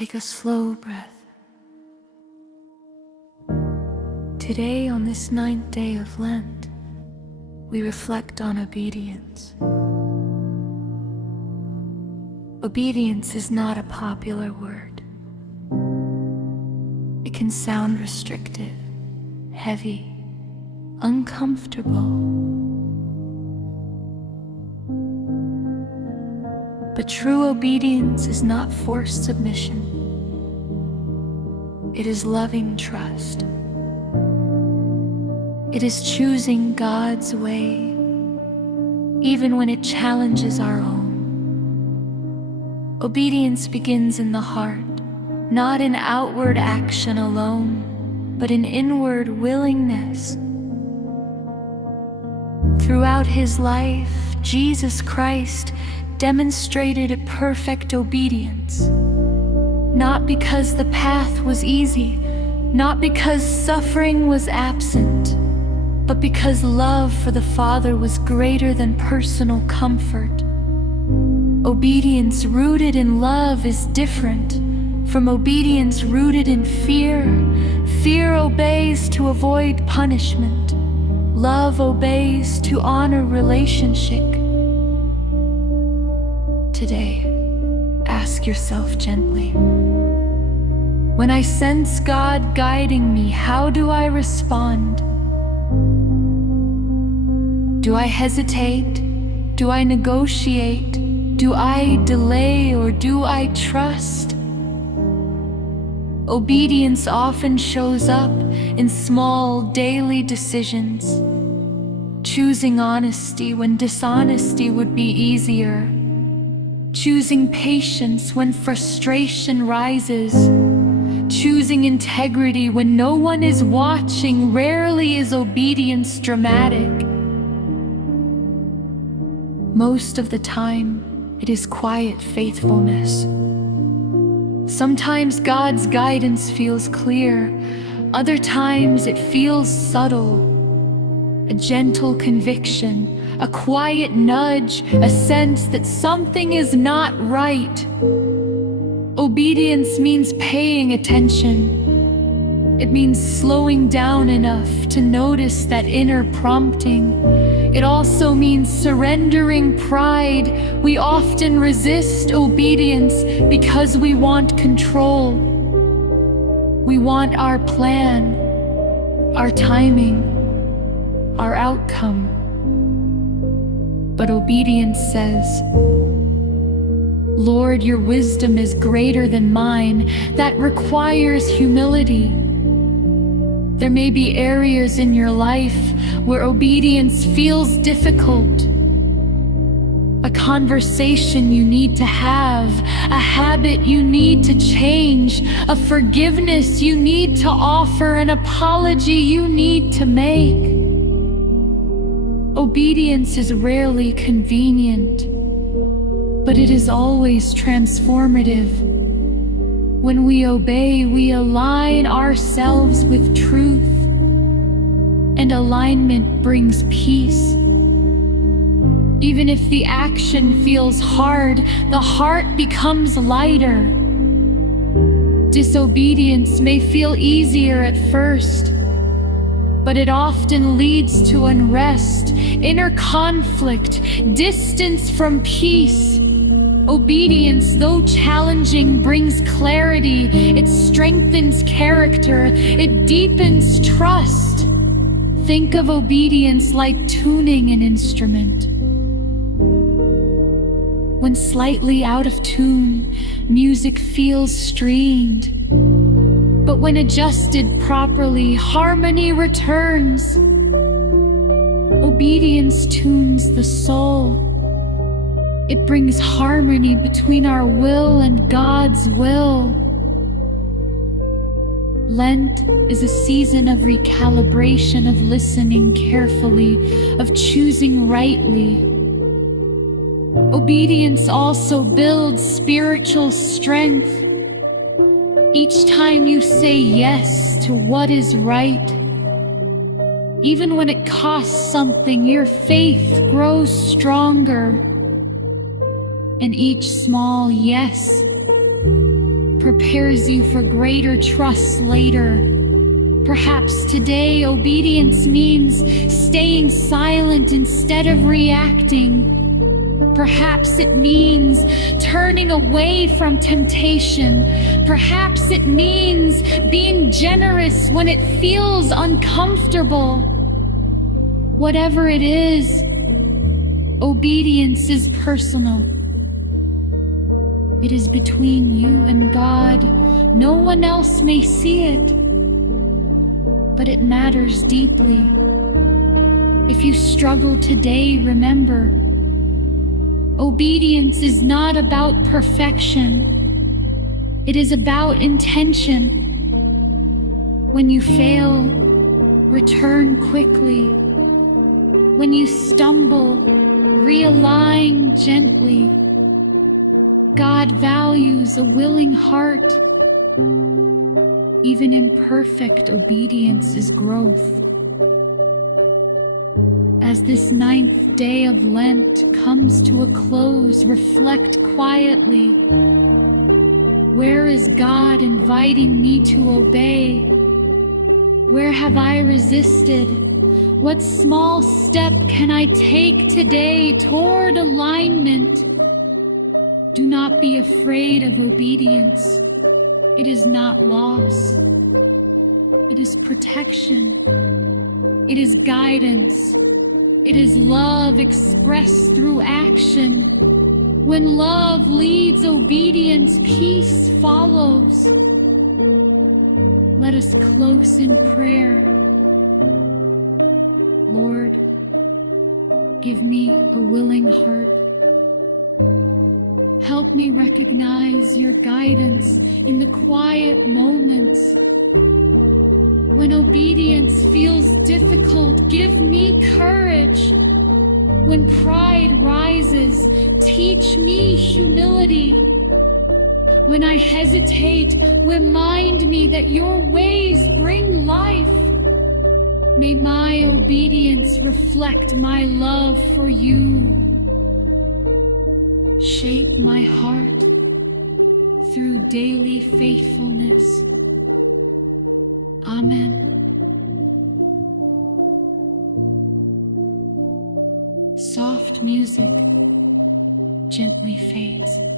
Take a slow breath. Today, on this 9th day of Lent, we reflect on obedience. Obedience is not a popular word. It can sound restrictive, heavy, uncomfortable. But true obedience is not forced submission. It is loving trust. It is choosing God's way, even when it challenges our own. Obedience begins in the heart, not in outward action alone, but in inward willingness. Throughout his life, Jesus Christ demonstrated a perfect obedience, not because the path was easy, not because suffering was absent, but because love for the Father was greater than personal comfort. Obedience rooted in love is different from obedience rooted in fear. Fear obeys to avoid punishment. Love obeys to honor relationship. Today, ask yourself gently, when I sense God guiding me, how do I respond? Do I hesitate? Do I negotiate? Do I delay, or do I trust? Obedience often shows up in small daily decisions. Choosing honesty when dishonesty would be easier. Choosing patience when frustration rises. Choosing integrity when no one is watching. Rarely is obedience dramatic. Most of the time, it is quiet faithfulness. Sometimes God's guidance feels clear. Other times it feels subtle. A gentle conviction, a quiet nudge, a sense that something is not right. Obedience means paying attention. It means slowing down enough to notice that inner prompting. It also means surrendering pride. We often resist obedience because we want control. We want our plan, our timing, our outcome. But obedience says, Lord, your wisdom is greater than mine. That requires humility. There may be areas in your life where obedience feels difficult. A conversation you need to have, a habit you need to change, a forgiveness you need to offer, an apology you need to make. Obedience is rarely convenient, but it is always transformative. When we obey, we align ourselves with truth, and alignment brings peace. Even if the action feels hard, the heart becomes lighter. Disobedience may feel easier at first, but it often leads to unrest, inner conflict, distance from peace. Obedience, though challenging, brings clarity. It strengthens character. It deepens trust. Think of obedience like tuning an instrument. When slightly out of tune, music feels strained. But when adjusted properly, harmony returns. Obedience tunes the soul. It brings harmony between our will and God's will. Lent is a season of recalibration, of listening carefully, of choosing rightly. Obedience also builds spiritual strength. Each time you say yes to what is right, even when it costs something, your faith grows stronger. And each small yes prepares you for greater trust later. Perhaps today obedience means staying silent instead of reacting. Perhaps it means turning away from temptation. Perhaps it means being generous when it feels uncomfortable. Whatever it is, obedience is personal. It is between you and God. No one else may see it, but it matters deeply. If you struggle today, remember, obedience is not about perfection. It is about intention. When you fail, return quickly. When you stumble, realign gently. God values a willing heart. Even imperfect obedience is growth. As this 9th day of Lent comes to a close, reflect quietly. Where is God inviting me to obey? Where have I resisted? What small step can I take today toward alignment? Do not be afraid of obedience. It is not loss. It is protection. It is guidance. It is love expressed through action. When love leads obedience, peace follows. Let us close in prayer. Lord, give me a willing heart. Help me recognize your guidance in the quiet moments. When obedience feels difficult, give me courage. When pride rises, teach me humility. When I hesitate, remind me that your ways bring life. May my obedience reflect my love for you. Shape my heart through daily faithfulness. Amen. Soft music gently fades.